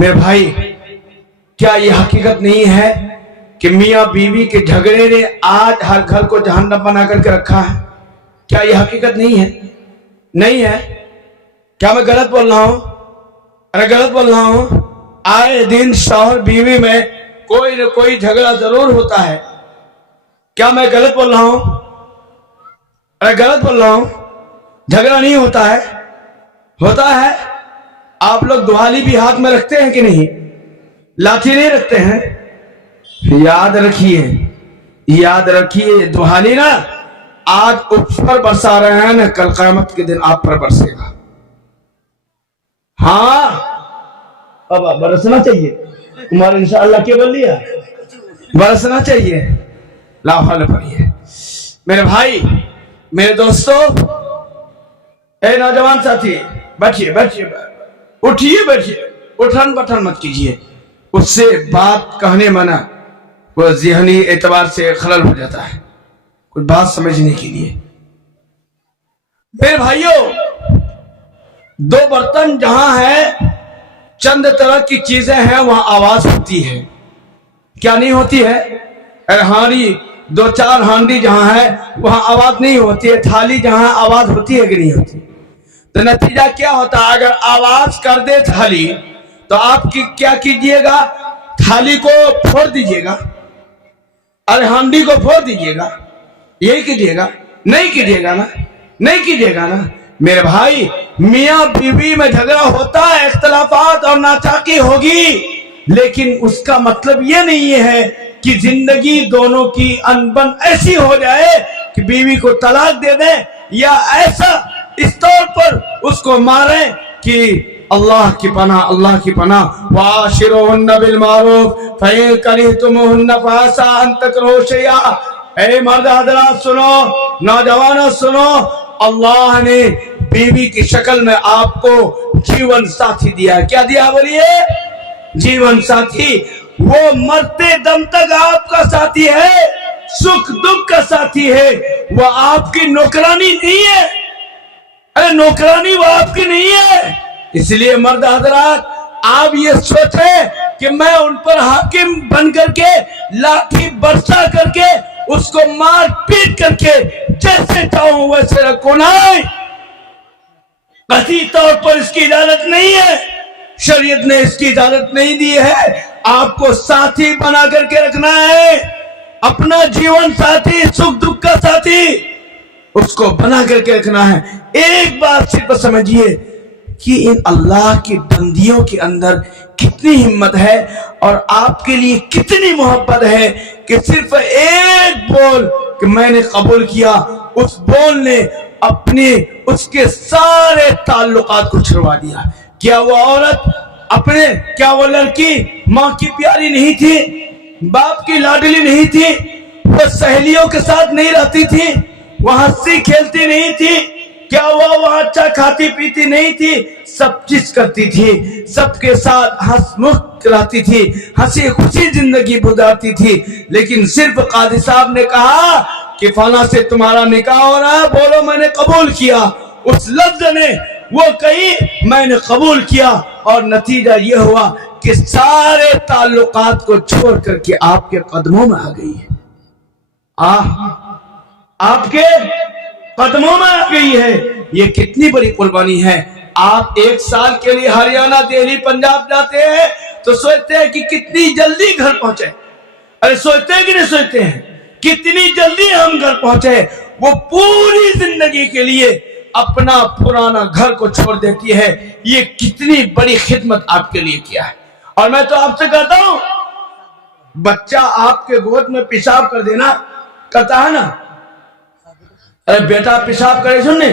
میرے بھائی کیا یہ حقیقت نہیں ہے کہ میاں بیوی کے جھگڑے نے آج ہر گھر کو جہنم بنا کر کے رکھا ہے؟ کیا یہ حقیقت نہیں ہے؟ نہیں ہے؟ کیا میں غلط بول رہا ہوں؟ ارے غلط بول رہا ہوں؟ آئے دن شوہر بیوی میں کوئی نہ کوئی جھگڑا ضرور ہوتا ہے. کیا میں غلط بول رہا ہوں؟ ارے غلط بول رہا ہوں؟ جھگڑا نہیں ہوتا ہے؟ ہوتا ہے. آپ لوگ دہالی بھی ہاتھ میں رکھتے ہیں کہ نہیں؟ لاٹھی نہیں رکھتے ہیں؟ یاد رکھیے دہالی نا آج اس پر برسا رہے ہیں نا، کل قیامت کے دن آپ پر برسے گا. ہاں اب برسنا چاہیے تمہارے انشاءاللہ کیا بول لیا، برسنا چاہیے. لا حول پڑھیے. میرے بھائی، میرے دوستو، اے نوجوان ساتھی، بیٹھیے اٹھیے، بیٹھیے، اٹھن بٹھن مت کیجیے. اس سے بات کہنے منع، وہ ذہنی اعتبار سے خلل ہو جاتا ہے کچھ بات سمجھنے کے لیے. میرے بھائیوں، دو برتن جہاں ہے، چند طرح کی چیزیں ہیں وہاں آواز ہوتی ہے. کیا نہیں ہوتی ہے؟ ہانڈی، دو چار ہانڈی جہاں ہے وہاں آواز نہیں ہوتی ہے. تھالی جہاں آواز ہوتی ہے کہ نہیں ہوتی؟ تو نتیجہ کیا ہوتا ہے؟ اگر آواز کر دے تھالی تو آپ کی کیا کیجئے گا؟ تھالی کو پھوڑ دیجئے گا، ارے ہانڈی کو پھوڑ دیجئے گا. یہی کیجئے گا؟ نہیں کیجئے گا نا، نہیں کیجئے گا نا. میرے بھائی، میاں بیوی میں جھگڑا ہوتا ہے، اختلافات اور ناچاکی ہوگی، لیکن اس کا مطلب یہ نہیں ہے کہ زندگی دونوں کی انبن ایسی ہو جائے کہ بیوی کو طلاق دے دیں یا ایسا اس طور پر اس کو ماریں کہ اللہ کی پناہ، اللہ کی پناہ. وَعَاشِرُوهُنَّ بِالْمَعْرُوفِ فَإِن كَرِهْتُمُوهُنَّ فَعَسَىٰ أَن تَكْرَهُوا شَيْئًا. اے مرد حضرات سنو، نوجوانوں سنو، اللہ نے بیوی کی شکل میں آپ کو جیون ساتھی دیا ہے. کیا دیا بولیے؟ جیون ساتھی. وہ مرتے دم تک آپ کا ساتھی ہے، سکھ دکھ کا ساتھی ہے. وہ آپ کی نوکرانی نہیں ہے. ارے نوکرانی وہ آپ کی نہیں ہے. اس لیے مرد حضرات، آپ یہ سوچیں کہ میں ان پر حاکم بن کر کے لاٹھی برسا کر کے اس کو مار پیٹ کر کے جیسے چاہوں ویسے رکھو. نہیں، قطعی طور پر اس کی اجازت نہیں ہے. شریعت نے اس کی اجازت نہیں دی ہے. آپ کو ساتھی بنا کر کے رکھنا ہے، اپنا جیون ساتھی، سکھ دکھ کا ساتھی، اس کو بنا کر کے رکھنا ہے. ایک بات صرف سمجھیے کہ ان اللہ کی بندیوں کے اندر کتنی ہمت ہے اور آپ کے لیے کتنی محبت ہے کہ صرف ایک بول کہ میں نے قبول کیا، اس بول نے اپنے اس کے سارے تعلقات کو چھڑوا دیا. کیا وہ عورت اپنے، کیا وہ لڑکی ماں کی پیاری نہیں تھی، باپ کی لاڈلی نہیں تھی؟ وہ سہیلیوں کے ساتھ نہیں رہتی تھی؟ وہ ہنسی کھیلتی نہیں تھی؟ کیا وہ وہاں اچھا کھاتی پیتی نہیں تھی؟ سب چیز کرتی تھی، سب کے ساتھ ہنس مخ رہتی تھی، ہنسی خوشی زندگی گزارتی تھی. لیکن صرف قاضی صاحب نے کہا کہ فلاں سے تمہارا نکاح ہو رہا ہے، بولو میں نے قبول کیا. اس لفظ نے وہ کہی میں نے قبول کیا، اور نتیجہ یہ ہوا کہ سارے تعلقات کو چھوڑ کر کے آپ کے قدموں میں آ گئی ہے. آپ کے قدموں میں آ گئی ہے. یہ کتنی بڑی قربانی ہے. آپ ایک سال کے لیے ہریانہ، دہلی، پنجاب جاتے ہیں تو سوچتے ہیں کہ کتنی جلدی گھر پہنچے. ارے سوچتے ہیں کہ نہیں سوچتے ہیں کتنی جلدی ہم گھر پہنچے؟ وہ پوری زندگی کے لیے اپنا پرانا گھر کو چھوڑ دیتی ہے. یہ کتنی بڑی خدمت آپ کے لیے کیا ہے. اور میں تو آپ سے کہتا ہوں، بچہ آپ کے گود میں پیشاب کر دینا کرتا ہے نا، ارے بیٹا پیشاب کرے سننے،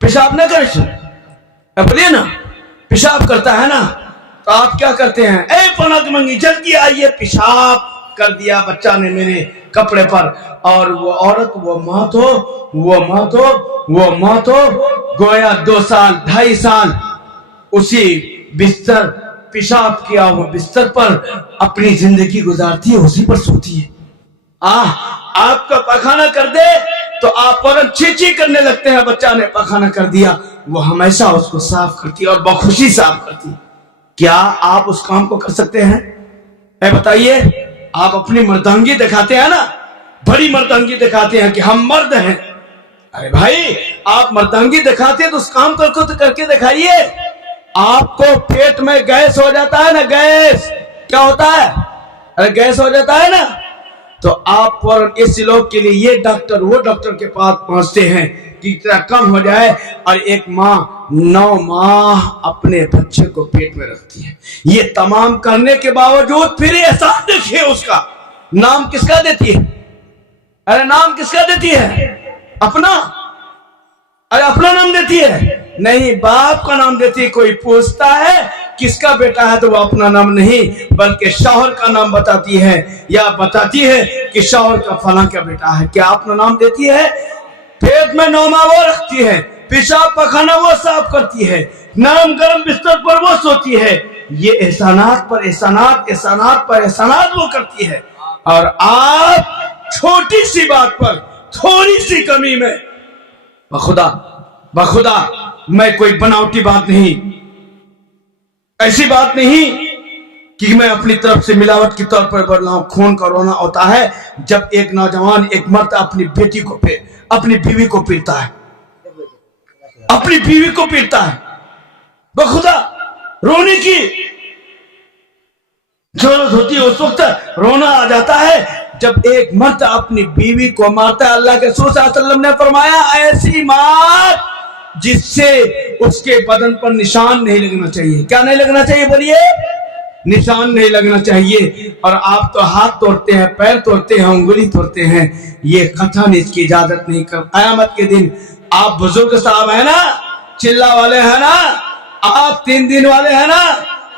پیشاب نہ کرے سن، بولیے نا، پیشاب کرتا ہے نا، تو آپ کیا کرتے ہیں؟ اے پنک منگی جلدی آئیے، پیشاب کر دیا بچہ نے میرے کپڑے پر. اور وہ عورت، وہ ماں تو گویا 2 سال 2.5 سال اسی بستر، پیشاب کیا وہ بستر پر اپنی زندگی گزارتی ہے، اسی پر سوتی ہے. آپ کا پخانہ کر دے تو آپ فوراً چیچی کرنے لگتے ہیں. بچہ نے پخانہ کر دیا، وہ ہمیشہ اس کو صاف کرتی اور بخوشی صاف کرتی. کیا آپ اس کام کو کر سکتے ہیں؟ اے بتائیے، آپ اپنی مردانگی دکھاتے ہیں نا، بڑی مردانگی دکھاتے ہیں کہ ہم مرد ہیں. ارے بھائی، آپ مردانگی دکھاتے ہیں تو اس کام کو کر کے دکھائیے. آپ کو پیٹ میں گیس ہو جاتا ہے نا، گیس کیا ہوتا ہے؟ ارے گیس ہو جاتا ہے نا، تو آپ فوراً اس لوگ کے لیے یہ ڈاکٹر وہ ڈاکٹر کے پاس پہنچتے ہیں کہ اتنا کم ہو جائے. اور ایک ماں 9 ماہ اپنے بچے کو پیٹ میں رکھتی ہے. یہ تمام کرنے کے باوجود پھر احسان دیکھیے اس کا. نام کس کا دیتی ہے؟ ارے نام کس کا دیتی ہے؟ اپنا. ارے اپنا نام دیتی ہے؟ نہیں، باپ کا نام دیتی ہے. کوئی پوچھتا ہے کس کا بیٹا ہے تو وہ اپنا نام نہیں بلکہ شوہر کا نام بتاتی ہے، یا بتاتی ہے کہ شوہر کا فلاں کا بیٹا ہے. کیا اپنا نام دیتی ہے؟ پیٹ میں 9 ماہ وہ رکھتی ہے، پیشاب پخانہ وہ صاف کرتی ہے، نرم گرم بستر پر وہ سوتی ہے. یہ احسانات پر احسانات، احسانات پر احسانات وہ کرتی ہے. اور آپ چھوٹی سی بات پر، تھوڑی سی کمی میں، بخدا میں کوئی بناوٹی بات نہیں، ایسی بات نہیں کہ میں اپنی طرف سے ملاوٹ کی طور پر بڑھ رہا ہوں. خون کا رونا ہوتا ہے جب ایک نوجوان، ایک مرد اپنی بیٹی کو اپنی بیوی کو پیٹتا ہے، اپنی بیوی کو پیٹتا ہے. بخدا رونے کی ضرورت ہوتی ہے، اس وقت رونا آ جاتا ہے جب ایک مرد اپنی بیوی کو مارتا ہے. اللہ کے رسول صلی اللہ علیہ وسلم نے فرمایا ایسی مات جس سے اس کے بدن پر نشان نہیں لگنا چاہیے. کیا نہیں لگنا چاہیے؟ بولیے. نشان نہیں لگنا چاہیے. اور آپ تو ہاتھ توڑتے ہیں، پیر توڑتے ہیں، انگلی توڑتے ہیں. یہ قطعاً اس کی اجازت نہیں کر. قیامت کے دن آپ بزرگ صاحب ہیں نا، چلہ والے ہیں نا، آپ 3 دن والے ہیں نا،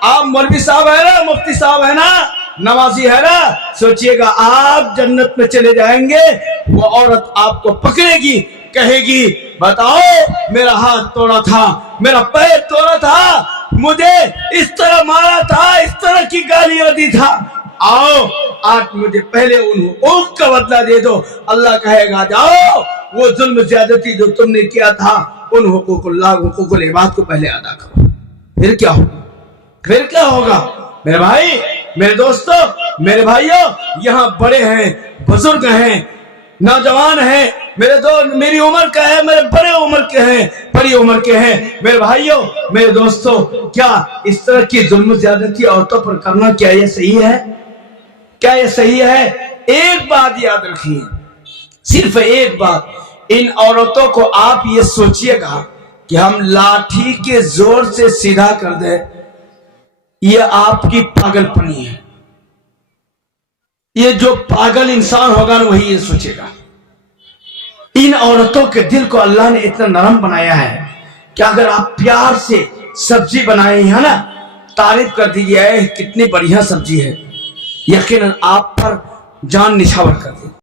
آپ مولوی صاحب ہے نا، مفتی صاحب ہے نا، نمازی ہے نا، سوچئے گا آپ جنت میں چلے جائیں گے. وہ عورت آپ کو پکڑے گی، کہے گی بتاؤ میرا ہاتھ توڑا تھا، میرا پیر توڑا تھا، مجھے اس طرح مارا تھا، اس طرح کی گالیاں دی تھا، آؤ آج مجھے پہلے ان حقوق کا بدلہ دے دو. اللہ کہے گا جاؤ وہ ظلم زیادتی جو تم نے کیا تھا ان حقوق اللہ، حقوق العباد کو پہلے ادا کرو. پھر کیا ہوگا؟ پھر کیا ہوگا؟ میرے بھائی، میرے دوستو، میرے بھائیوں، یہاں بڑے ہیں، بزرگ ہیں، نوجوان ہیں، میری عمر کا ہے، میرے بڑے عمر کے ہیں، بڑی عمر کے ہیں. میرے بھائیوں، میرے دوستو، کیا اس طرح کی ظلم زیادتی عورتوں پر کرنا کیا یہ صحیح ہے؟ کیا یہ صحیح ہے؟ ایک بات یاد رکھیے، صرف ایک بات. ان عورتوں کو آپ یہ سوچئے گا کہ ہم لاٹھی کے زور سے سیدھا کر دیں، یہ آپ کی پاگل پنی ہے. یہ جو پاگل انسان ہوگا نا وہی یہ سوچے گا. ان عورتوں کے دل کو اللہ نے اتنا نرم بنایا ہے کہ اگر آپ پیار سے سبزی بنائے ہیں نا، تعریف کر دیجئے کتنی بڑھیا سبزی ہے، یقیناً آپ پر جان نچھاور کر دے.